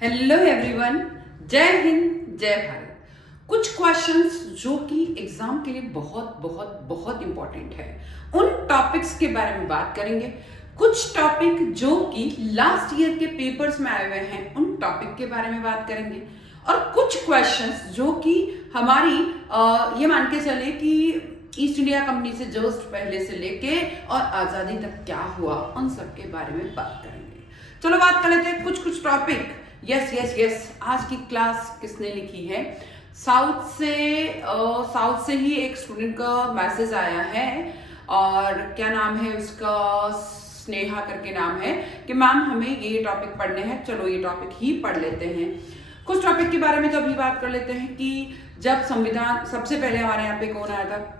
Hello everyone, जय हिंद जय भारत। कुछ क्वेश्चंस जो कि एग्जाम के लिए बहुत बहुत बहुत इंपॉर्टेंट है, उन टॉपिक्स के बारे में बात करेंगे। कुछ टॉपिक जो कि लास्ट ईयर के पेपर्स में आए हुए हैं, उन टॉपिक के बारे में बात करेंगे। और कुछ क्वेश्चंस जो कि हमारी ये मान के चले कि ईस्ट इंडिया कंपनी से जस्ट पहले से लेके और आज़ादी तक क्या हुआ, उन सब के बारे में बात करेंगे। चलो बात कर लेते हैं कुछ टॉपिक। यस यस यस, आज की क्लास किसने लिखी है? साउथ से ही एक स्टूडेंट का मैसेज आया है, और क्या नाम है उसका, स्नेहा करके नाम है, कि मैम हमें ये टॉपिक पढ़ने हैं। चलो ये टॉपिक ही पढ़ लेते हैं। कुछ टॉपिक के बारे में तो अभी बात कर लेते हैं कि जब संविधान, सबसे पहले हमारे यहाँ पे कौन आया था?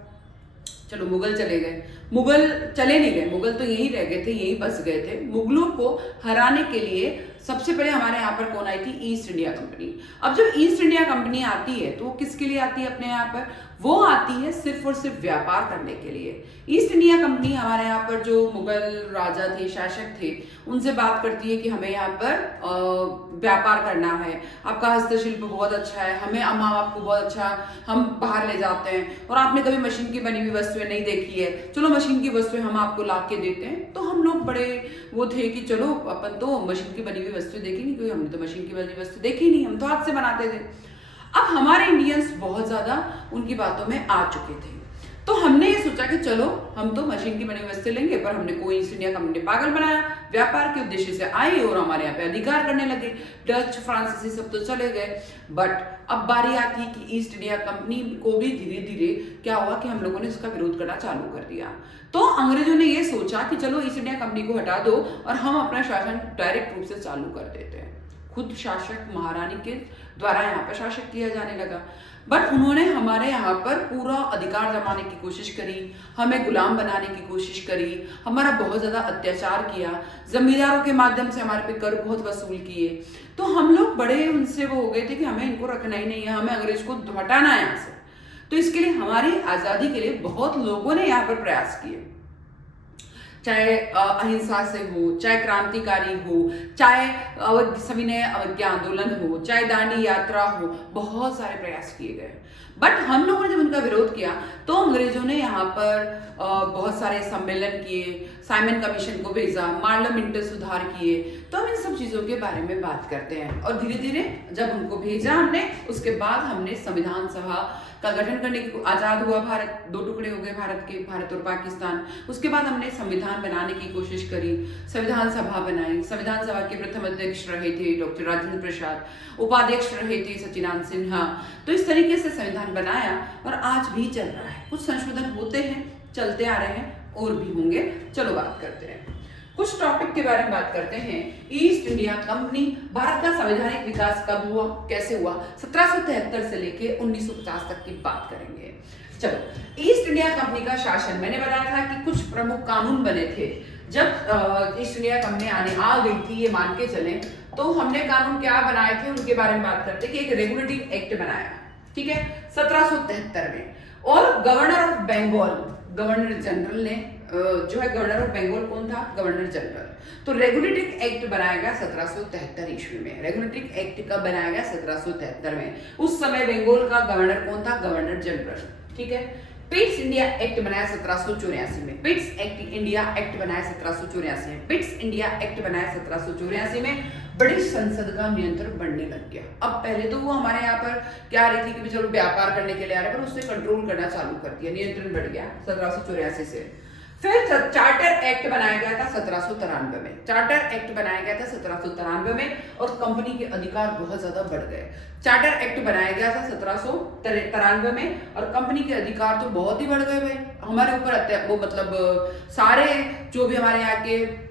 चलो मुगल चले गए। मुगल चले नहीं गए, मुगल तो यहीं रह गए थे, यहीं बस गए थे। मुगलों को हराने के लिए सबसे पहले हमारे यहाँ पर कौन आई थी? East India company. अब जब ईस्ट इंडिया कंपनी आती है तो वो किसके लिए आती है अपने यहाँ पर? वो आती है सिर्फ और सिर्फ व्यापार करने के लिए। ईस्ट इंडिया कंपनी हमारे यहाँ पर जो मुगल राजा थे, शासक थे, उनसे बात करती है कि हमें यहाँ पर व्यापार करना है, आपका हस्तशिल्प बहुत अच्छा है, हम आपको बहुत अच्छा हम बाहर ले जाते हैं, और आपने कभी मशीन की बनी हुई वस्तुएं नहीं देखी है, चलो मशीन की वस्तुएं हम आपको ला के देते हैं। तो हम लोग बड़े वो थे कि चलो अपन तो मशीन की बनी हुई वस्तु देखी नहीं, क्योंकि हमने तो मशीन की बनी हुई वस्तु देखी नहीं, हम तो हाथ से बनाते थे। अब हमारे इंडियंस बहुत ज्यादा उनकी बातों में आ चुके थे, तो हमने ये सोचा कि चलो हम तो मशीन की बनी वस्तु लेंगे, पर हमने कोई ईस्ट इंडिया कंपनी पागल बनाया, व्यापार के उद्देश्य से आए और हमारे यहाँ पे अधिकार करने लगे। डच, फ्रांसीसी सब तो चले गए, बट अब बारी आती है कि ईस्ट इंडिया कंपनी को भी धीरे धीरे क्या हुआ कि हम लोगों ने उसका विरोध करना चालू कर दिया। तो अंग्रेजों ने ये सोचा कि चलो ईस्ट इंडिया कंपनी को हटा दो और हम अपना शासन डायरेक्ट रूप से चालू कर देते हैं। खुद शासक महारानी के द्वारा यहाँ पर शासक किया जाने लगा, बट उन्होंने हमारे यहाँ पर पूरा अधिकार जमाने की कोशिश करी, हमें गुलाम बनाने की कोशिश करी, हमारा बहुत ज्यादा अत्याचार किया, जमींदारों के माध्यम से हमारे पे कर बहुत वसूल किए। तो हम लोग बड़े उनसे वो हो गए थे कि हमें इनको रखना ही नहीं है, हमें अंग्रेज को हटाना है यहाँ से। तो इसके लिए हमारी आजादी के लिए बहुत लोगों ने यहाँ पर प्रयास किए, चाहे अहिंसा से हो, चाहे क्रांतिकारी हो, चाहे सविनय अवज्ञा आंदोलन हो, चाहे दांडी यात्रा हो, बहुत सारे प्रयास किए गए। बट हम लोगों ने जब उनका विरोध किया तो अंग्रेजों ने यहाँ पर बहुत सारे सम्मेलन किए, साइमन कमीशन को भेजा, पार्लियामेंट सुधार किए। तो हम इन सब चीजों के बारे में बात करते हैं, और धीरे धीरे जब उनको भेजा हमने, उसके बाद हमने संविधान सभा का गठन करने की, आजाद हुआ भारत, दो टुकड़े हो गए भारत के, भारत और पाकिस्तान। उसके बाद हमने संविधान बनाने की कोशिश करी, संविधान सभा बनाई। संविधान सभा के प्रथम अध्यक्ष रहे थे डॉक्टर राजेंद्र प्रसाद, उपाध्यक्ष रहे थे सचिदानंद सिन्हा। तो इस तरीके से संविधान बनाया और आज भी चल रहा है। कुछ संशोधन होते हैं, चलते आ रहे हैं, और भी होंगे। चलो बात करते हैं, कुछ टॉपिक के बारे में बात करते हैं। ईस्ट इंडिया कंपनी, भारत का संवैधानिक विकास कब हुआ, कैसे हुआ? 1773 से लेके 1950 तक की बात करेंगे। चलो, ईस्ट इंडिया कंपनी का शासन, मैंने बताया था कि कुछ प्रमुख कानून बने थे जब ईस्ट इंडिया कंपनी आ गई थी, ये मान के चले। तो हमने कानून क्या बनाए थे उनके बारे में बात करते हैं कि एक रेगुलेटिंग एक्ट बनाया, ठीक है, 1773 में। और governor of Bengal, governor general ने जो है, गवर्नर ऑफ बंगाल कौन था? Governor general. तो रेगुलेटिंग एक्ट बनाया गया 1773 ईस्वी में। रेगुलेटिंग एक्ट कब बनाया गया? 1773 में। उस समय बंगाल का गवर्नर कौन था? गवर्नर जनरल, ठीक है। पिट्स इंडिया एक्ट बनाया 1784 में। पिट्स एक्ट इंडिया एक्ट बनाया 1784 में। पिट्स इंडिया एक्ट बनाया 1784 में। ब्रिटिश संसद का नियंत्रण बढ़ने लग गया। अब पहले तो वो हमारे यहाँ पर क्या आ रही थी कि चलो व्यापार करने के लिए आ रहे, पर उससे कंट्रोल करना चालू कर दिया, नियंत्रण बढ़ गया 1784 से। फिर चार्टर एक्ट बनाया गया था 1793 में। चार्टर एक्ट बनाया गया था 1793 में, और कंपनी के अधिकार बहुत ज्यादा बढ़ गए। चार्टर एक्ट बनाया गया था 1793 में, और कंपनी के अधिकार तो बहुत ही बढ़ गए भाई हमारे ऊपर। वो मतलब सारे जो भी हमारे यहाँ के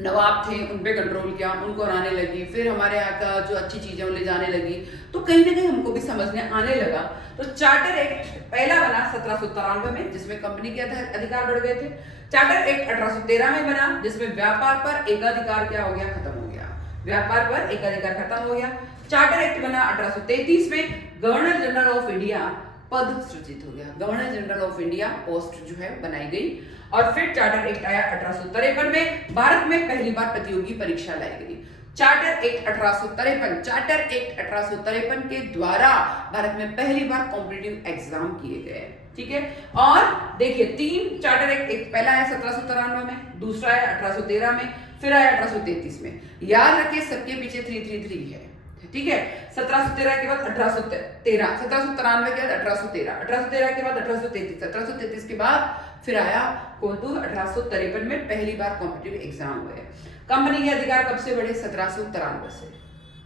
नवाब थे उन पे कंट्रोल किया, उनको हराने लगी। फिर हमारे यहाँ का जो अच्छी चीजें ले जाने लगी, तो कहीं ना कहीं हमको भी समझने आने लगा। तो चार्टर एक्ट पहला बना 1793 में, जिसमें कंपनी के अधिकार बढ़ गए थे। चार्टर एक्ट 1813 में बना, जिसमें व्यापार पर एकाधिकार क्या हो गया? खत्म हो गया। व्यापार पर एकाधिकार खत्म हो गया। चार्टर एक्ट बना 1833 में। गवर्नर जनरल ऑफ इंडिया पद सृजित हो गया। Governor general of India post जो है बनाई गई। और फिर चार्टर एक्ट आया 1853 में। भारत में पहली बार प्रतियोगी परीक्षा लाई गई। चार्टर एक्ट 1853, चार्टर एक्ट 1853 के द्वारा भारत में पहली बार कॉम्पिटिटिव एग्जाम किए गए, ठीक है। और देखिए 3 चार्टर एक्ट, एक पहला आया 1793 में, दूसरा आया 1813 में, फिर आया 1833 में। याद रखिए सबके पीछे 333 है, ठीक है। 1713 के बाद 1813, 1793 के बाद 1813, 1813 के बाद 1833, 1833 के बाद फिर आया कौन, तो 1853 में पहली बार कॉम्पिटिटिव एग्जाम हुए। कंपनी के अधिकार कब से बढ़े, 1793 से,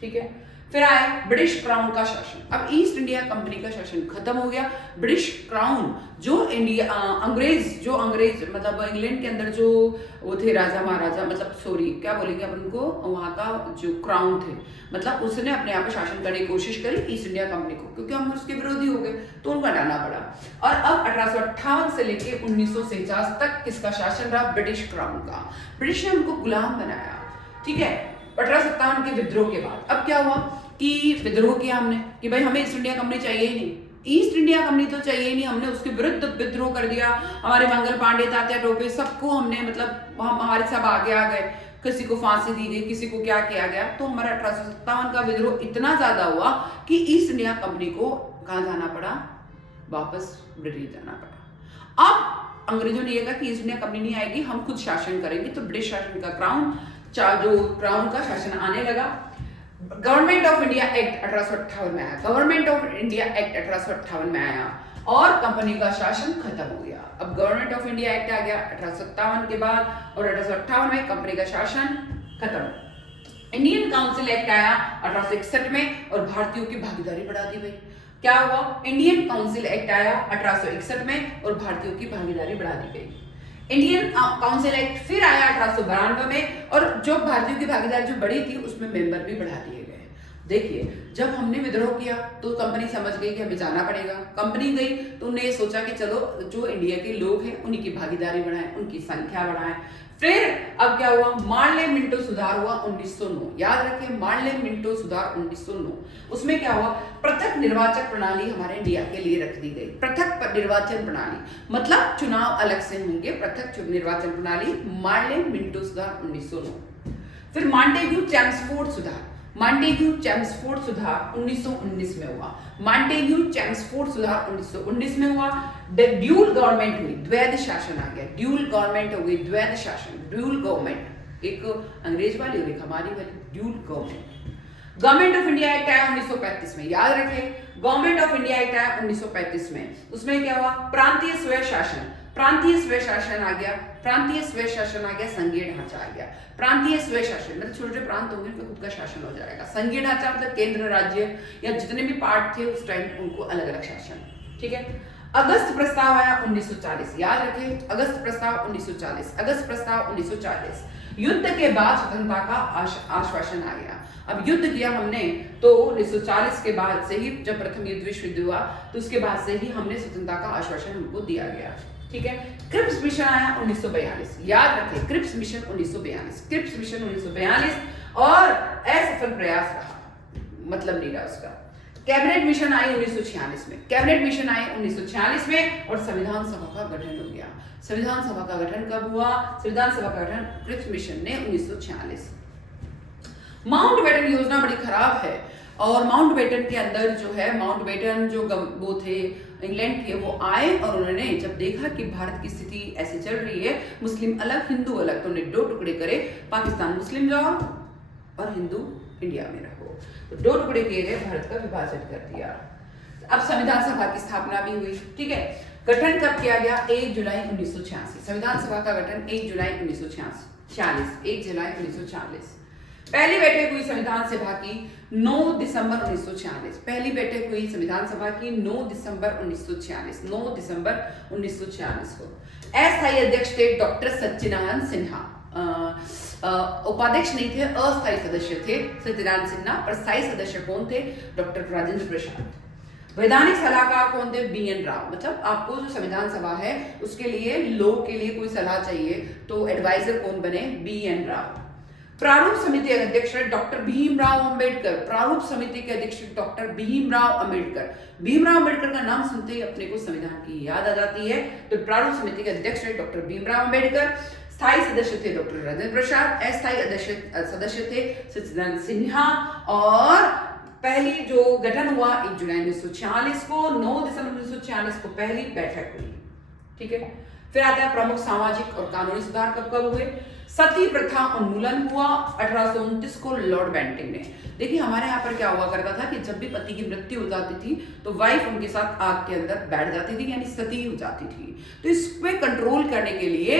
ठीक है। फिर आए ब्रिटिश क्राउन का शासन। अब ईस्ट इंडिया कंपनी का शासन खत्म हो गया। ब्रिटिश क्राउन जो इंडिया जो अंग्रेज मतलब इंग्लैंड के अंदर जो वो थे राजा महाराजा, मतलब सॉरी क्या बोलेंगे अपन उनको, वहाँ का जो क्राउन थे, मतलब उसने अपने यहाँ पे शासन करने की कोशिश करी ईस्ट इंडिया कंपनी को, क्योंकि हम उसके विरोधी हो गए तो उनको हटाना पड़ा। और अब 1858 से लेके 1949 तक किसका शासन रहा, ब्रिटिश क्राउन का। ब्रिटिश ने उनको गुलाम बनाया, ठीक है। 1857 के विद्रोह के बाद अब क्या हुआ कि विद्रोह किया हमने कि भाई हमें ईस्ट इंडिया कंपनी चाहिए ही नहीं, ईस्ट इंडिया कंपनी तो चाहिए ही नहीं, हमने उसके विरुद्ध विद्रोह कर दिया। हमारे मंगल पांडे, तात्या टोपे, सबको हमने मतलब हमारे सब आगे आ गए, किसी को फांसी दी गई, किसी को क्या किया गया। तो हमारा 1857 का विद्रोह इतना ज्यादा हुआ कि ईस्ट इंडिया कंपनी को कहाँ जाना पड़ा, वापस ब्रिटेन जाना पड़ा। अब अंग्रेजों ने यह कहा कि ईस्ट इंडिया कंपनी नहीं आएगी, हम खुद शासन करेंगे। तो ब्रिटिश शासन का क्राउन का शासन आने लगा। गवर्नमेंट ऑफ इंडिया एक्ट 1858 में आया, गवर्नमेंट ऑफ इंडिया एक्ट 1858 में आया और कंपनी का शासन खत्म हो गया। अब गवर्नमेंट ऑफ इंडिया एक्ट आ गया 1857 के बाद और 1858 में कंपनी का शासन खत्म। इंडियन काउंसिल एक्ट आया 1861 में और भारतीयों की भागीदारी बढ़ा दी गई। क्या हुआ, इंडियन काउंसिल एक्ट आया 1861 में और भारतीयों की भागीदारी बढ़ा दी गई। इंडियन काउंसिल एक्ट फिर आया 1892 में और जो भारतीयों की भागीदारी जो बढ़ी थी उसमें मेंबर भी बढ़ा दिए गए। देखिए जब हमने विद्रोह किया तो कंपनी समझ गई कि हमें जाना पड़ेगा। कंपनी गई तो उन्हें सोचा कि चलो जो इंडिया के लोग हैं उन्हीं की भागीदारी बढ़ाएं, उनकी संख्या बढ़ाएं। फिर अब क्या हुआ, मार्ले मिंटो सुधार हुआ 1909। याद रखें मार्ले मिंटो सुधार 1909। उसमें क्या हुआ, पृथक निर्वाचन प्रणाली हमारे इंडिया के लिए रख दी गई। पृथक निर्वाचन प्रणाली मतलब चुनाव अलग से होंगे, पृथक निर्वाचन प्रणाली, मार्ले मिंटो सुधार 1909। फिर मॉन्टेग्यू चेम्सफोर्ड सुधार, मॉन्टेग्यू चेम्सफोर्ड सुधार 1919 में हुआ। मॉन्टेग्यू चेम्सफोर्ड सुधार 1919 में हुआ। ड्यूल गवर्नमेंट हुई, द्वैध शासन आ गया, ड्यूल गवर्नमेंट हो गई, द्वैध शासन, ड्यूल गवर्नमेंट, एक अंग्रेज वाली और एक हमारी वाली, dual government. Government of India act आया 1935 में। याद रखें गवर्नमेंट ऑफ इंडिया एक्ट आया 1935 में। उसमें क्या हुआ, प्रांतीय स्वय शासन, प्रांतीय स्वय शासन आ गया, प्रांतीय स्वय शासन आ गया, संघीय ढांचा आ गया। प्रांतीय स्वय शासन मतलब छोटे प्रांत होंगे उनका खुद का शासन हो जाएगा। संघीय ढांचा मतलब केंद्र राज्य या जितने भी पार्ट थे उस टाइम उनको अलग अलग शासन, ठीक है। अगस्त प्रस्ताव आया 1940। याद रखें अगस्त प्रस्ताव 1940, अगस्त प्रस्ताव 1940। युद्ध के बाद स्वतंत्रता का आश्वासन आ गया। अब युद्ध किया हमने तो 1940 के बाद से ही, जब प्रथम विश्व युद्ध हुआ तो उसके बाद से ही हमने स्वतंत्रता का आश्वासन हमको दिया गया, ठीक है। क्रिप्स मिशन आया 1942। याद रखें क्रिप्स मिशन 1942, क्रिप्स मिशन 1942 और असफल प्रयास रहा, मतलब नहीं रहा उसका। कैबिनेट मिशन आई 1946 में, कैबिनेट मिशन आई 1946 में और संविधान सभा का गठन हो गया। संविधान सभा का गठन कब हुआ, संविधान सभा का गठन क्रिप्स मिशन ने 1946। माउंटबेटन योजना बड़ी खराब है और माउंटबेटन के अंदर जो है, माउंटबेटन जो वो थे इंग्लैंड के, वो आए और उन्होंने जब देखा कि भारत की स्थिति ऐसे चल रही है, मुस्लिम अलग हिंदू अलग, तो उन्हें 2 टुकड़े करे, पाकिस्तान मुस्लिम जाओ और हिंदू इंडिया में रहो। तो 2 टुकड़े किए गए, भारत का विभाजन कर दिया। अब संविधान सभा की स्थापना भी हुई, ठीक है। गठन कब किया गया, 1 जुलाई 1986। संविधान सभा का गठन 1 जुलाई 1946, 1 जुलाई 1946। पहली बैठक हुई संविधान सभा की 9 दिसंबर 1946। पहली बैठक हुई संविधान सभा की 9 दिसंबर 1946, 9 दिसंबर 1946 को। अस्थायी अध्यक्ष थे डॉक्टर सच्चिदानंद सिन्हा, उपाध्यक्ष नहीं थे, अस्थायी सदस्य थे सच्चिदानंद सिन्हा। पर स्थायी सदस्य कौन थे, डॉक्टर राजेंद्र प्रसाद। वैधानिक सलाहकार कौन थे, BN राव। मतलब आपको जो संविधान सभा है उसके लिए लॉ के लिए कोई सलाह चाहिए तो एडवाइजर कौन बने, BN राव। प्रारूप समिति के अध्यक्ष डॉक्टर भीमराव अंबेडकर, प्रारूप समिति के अध्यक्ष डॉक्टर भीमराव अंबेडकर। भीमराव अंबेडकर का नाम सुनते ही अपने को संविधान की याद आ जाती है, तो प्रारूप समिति के अध्यक्ष डॉक्टर भीमराव अंबेडकर। स्थायी सदस्य थे डॉक्टर राजेंद्र प्रसाद, अस्थायी सदस्य थे सच्चिदानंद सिन्हा, और पहली जो गठन हुआ 1 जुलाई 1946 को, 9 दिसंबर 1946 को पहली बैठक हुई। ठीक है, फिर आता है प्रमुख सामाजिक और कानूनी सुधार कब कब हुए। सती प्रथा उन्मूलन हुआ 1829 को लॉर्ड बेंटिंग ने। देखिए हमारे यहाँ पर क्या हुआ करता था कि जब भी पति की मृत्यु हो जाती थी तो वाइफ उनके साथ आग के अंदर बैठ जाती थी, यानी सती हो जाती थी। तो इसमें कंट्रोल करने के लिए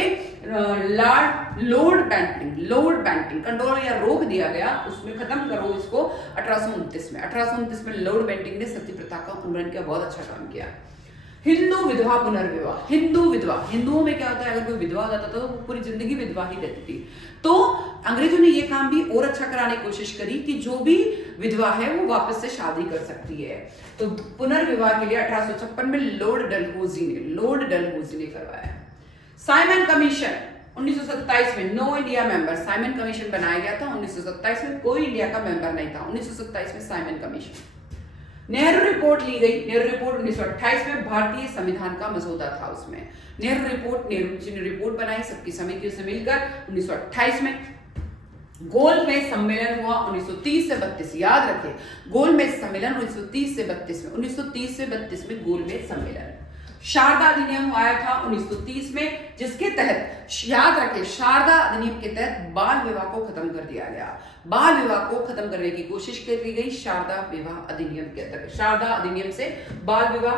लॉर्ड बेंटिंग कंट्रोल या रोक दिया गया, उसमें खत्म करो इसको 1829 में लॉर्ड बेंटिंग ने सती प्रथा का उन्मूलन किया, बहुत अच्छा काम किया। हिंदू विधवा पुनर्विवाह, हिंदुओं में क्या होता है, अगर कोई विधवा हो जाता था तो पूरी जिंदगी विधवा ही रहती थी। तो अंग्रेजों ने ये काम भी और अच्छा कराने की कोशिश करी कि जो भी विधवा है वो वापस से शादी कर सकती है। तो पुनर्विवाह के लिए 1856 में लॉर्ड डलहौजी ने करवाया। साइमन कमीशन 1927 में, no India member, Simon commission बनाया गया था 1927 में, कोई इंडिया का मेंबर नहीं था 1927 में साइमन कमीशन। नेहरू रिपोर्ट ली गई, नेहरू रिपोर्ट 1928 में, भारतीय संविधान का मसौदा था उसमें। नेहरू जी ने रिपोर्ट बनाई सबकी समितियों से मिलकर 1928 में। गोलमेज सम्मेलन हुआ 1930 से 32, याद रखें गोलमेज सम्मेलन 1930 से 32 में, 1930 से 32 में गोलमेज सम्मेलन। शारदा अधिनियम आया था 1930 में, जिसके तहत याद रखें शारदा अधिनियम के तहत बाल विवाह को खत्म कर दिया गया। बाल विवाह को खत्म करने की कोशिश की गई शारदा विवाह अधिनियम के अंतर्गत। शारदा अधिनियम से बाल विवाह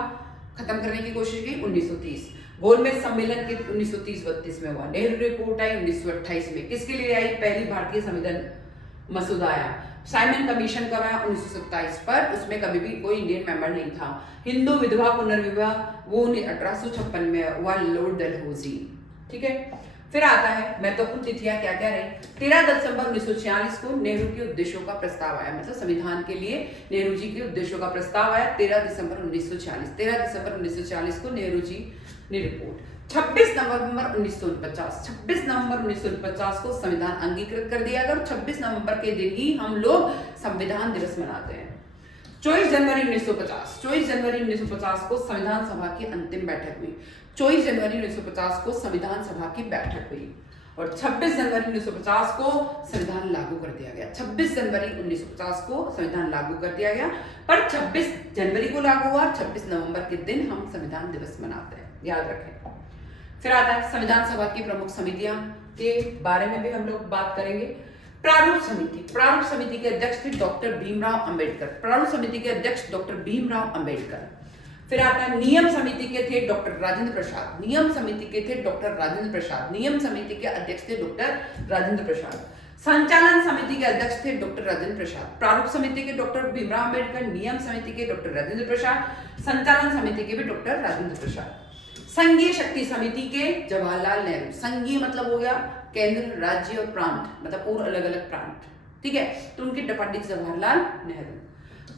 खत्म करने की कोशिश की 1930। गोलमेज सम्मेलन के 1930-32 में हुआ। नेहरू रिपोर्ट आई 1928 में, किसके लिए आई, पहली भारतीय संविधान मसौदा आया। साइमन कमीशन कब आया 1927 पर, उसमें कभी भी कोई इंडियन मेंबर नहीं था। हिंदू विधवा पुनर्विवाह वो 1856 में हुआ, लॉर्ड डलहौजी। ठीक है, फिर आता है महत्वपूर्ण तिथियां क्या क्या रही। 13 दिसंबर 1946 को नेहरू के उद्देश्यों का प्रस्ताव आया, मतलब संविधान के लिए नेहरू जी के उद्देश्यों का प्रस्ताव आया 13 दिसंबर 1946 को नेहरू जी ने रिपोर्ट। 26 नवंबर 1949 को संविधान अंगीकृत कर दिया गया और 26 नवंबर के दिन ही हम लोग संविधान दिवस मनाते हैं। 24 जनवरी 1950 को संविधान सभा की अंतिम बैठक हुई। 24 जनवरी 1950 को संविधान सभा की बैठक हुई और 26 जनवरी 1950 को संविधान लागू कर दिया गया। 26 जनवरी 1950 को संविधान लागू कर दिया गया, पर 26 जनवरी को लागू हुआ और 26 नवंबर के दिन हम संविधान दिवस मनाते हैं, याद रखें। फिर आता है संविधान सभा की प्रमुख समितियां के बारे में भी हम लोग बात करेंगे। प्रारूप समिति के अध्यक्ष थे डॉक्टर भीमराव अंबेडकर। फिर आता है नियम समिति के थे डॉक्टर राजेंद्र प्रसाद। नियम समिति के अध्यक्ष थे डॉक्टर राजेंद्र प्रसाद। संचालन समिति के अध्यक्ष थे डॉक्टर राजेंद्र प्रसाद। प्रारूप समिति के डॉक्टर भीमराव अंबेडकर, नियम समिति के डॉक्टर राजेंद्र प्रसाद, संचालन समिति के भी डॉक्टर राजेंद्र प्रसाद। संघीय शक्ति समिति के जवाहरलाल नेहरू। संघीय मतलब हो गया केंद्र, राज्य और प्रांत, मतलब और अलग अलग प्रांत, ठीक है, तो उनके पंडित जवाहरलाल नेहरू।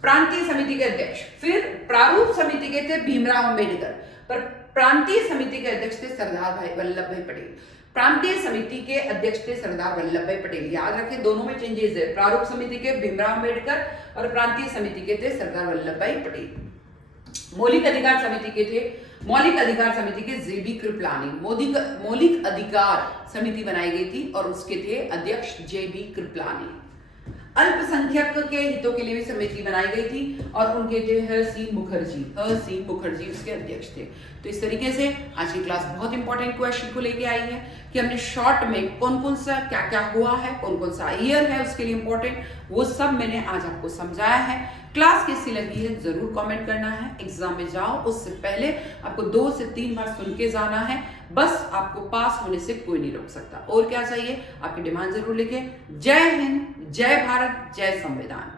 प्रांतीय समिति के अध्यक्ष, फिर प्रारूप समिति के थे भीमराव अंबेडकर, पर प्रांतीय समिति के अध्यक्ष थे सरदार वल्लभ भाई पटेल। प्रांतीय समिति के अध्यक्ष थे सरदार वल्लभ भाई पटेल, याद रखें दोनों में चेंजेस है। प्रारूप समिति के भीमराव अंबेडकर और प्रांतीय समिति के थे सरदार वल्लभ भाई पटेल। मौलिक अधिकार समिति के जेबी कृपलानी। मौलिक अधिकार समिति बनाई गई थी और उसके थे अध्यक्ष जेबी कृपलानी। अल्पसंख्यक के हितों के लिए भी समिति बनाई गई थी और उनके थे हरसिंह मुखर्जी उसके अध्यक्ष थे। तो इस तरीके से आज की क्लास बहुत इंपॉर्टेंट क्वेश्चन को लेके आई है कि हमने शॉर्ट में कौन कौन सा क्या क्या हुआ है, कौन कौन सा ईयर है उसके लिए इंपॉर्टेंट, वो सब मैंने आज आपको समझाया है। क्लास कैसी लगी है जरूर कमेंट करना है। एग्जाम में जाओ उससे पहले आपको 2 से 3 बार सुन के जाना है, बस आपको पास होने से कोई नहीं रोक सकता। और क्या चाहिए, आपकी डिमांड जरूर लिखें। जय हिंद, जय भारत, जय संविधान।